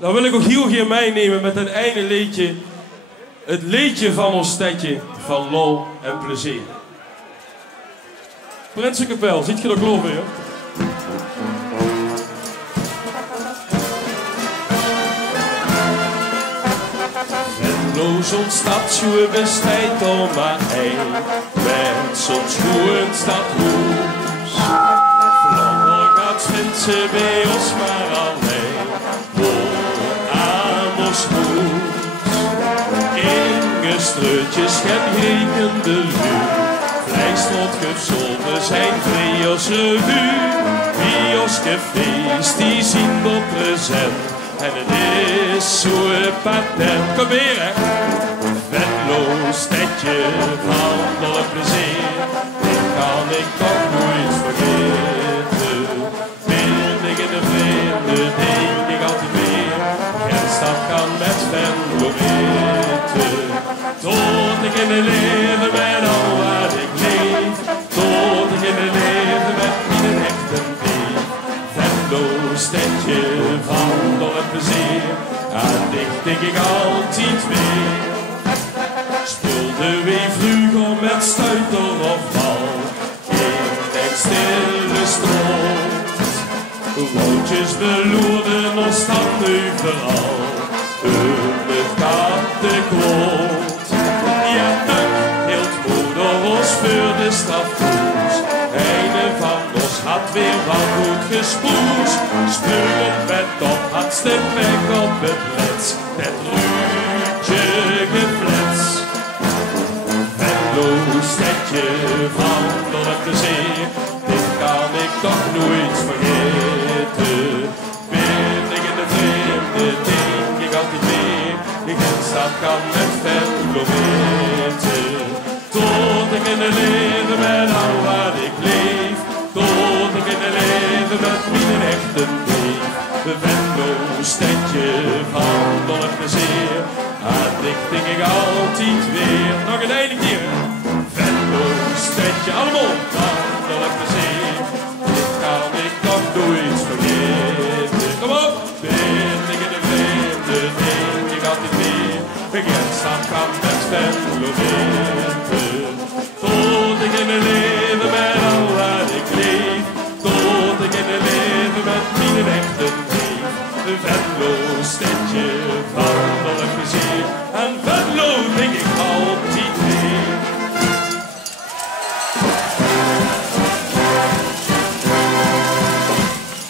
Dan wil ik ook heel geen meenemen met een ene liedje. Het liedje van ons stadje van lol en plezier. Prinsenkapel, ziet je dat geloven, joh? Venlo zo'n stadje bestaat al maar één. Met zo'n schoen staat hoes. Vlammer gaat vindt ze bij ons maar alleen. Amos moes. Ingestruutjes en gekende luur. Vlijslot gezonde zijn vrij als revue. Wie als gefeest die zien op present. En het is zo'n patent. Kom hier, hè. Venlo, stadje van alle plezier. Dit kan ik toch nooit vergeten. Ben ik in de vrienden, denk ik altijd weer. Geen stad kan met Venlo weten. Tot ik in het leven ben al wat ik leef. Tot ik in het leven ben ieder echt een dief. Venlo, stadje van alle plezier. Aan dit denk ik altijd weer. Speelde weer vroeger met stuiter of bal. In den stille stroom. Woordjes beloerden ons dan overal. De katte klopt. Ja, dank hield moeder ons voor de strafkoers. Een van ons had weer wat goed gespoes. Spullen met op had de pek op het blets. Het ruutje geflets. Venlo, stadje van alle plezier. Dit kan ik toch nooit vergeten. Ben ik in de vreemde, denk ik altijd weer. Geen stad kan met Venlo weten. Tot ik in het leven ben al wat ik leef. Tot ik in het leven met mijn echte neef. De Venlo, stadje van alle plezier. Aan dit denk ik altijd weer. Nog een ene keer. Venlo, stadje, allemaal van alle plezier. Dit kan ik toch nooit vergeten. Kom op! Ben ik in de vreemde, denk ik altijd weer. Geen stad kan met Venlo weten. Tot ik in het leven ben al wat ik leef. Tot ik in het leven met mijn echte neef. De Venlo, stadje van alle plezier. En Venlo denk ik altijd weer.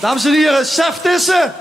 Dames en heren, Sef Tissen.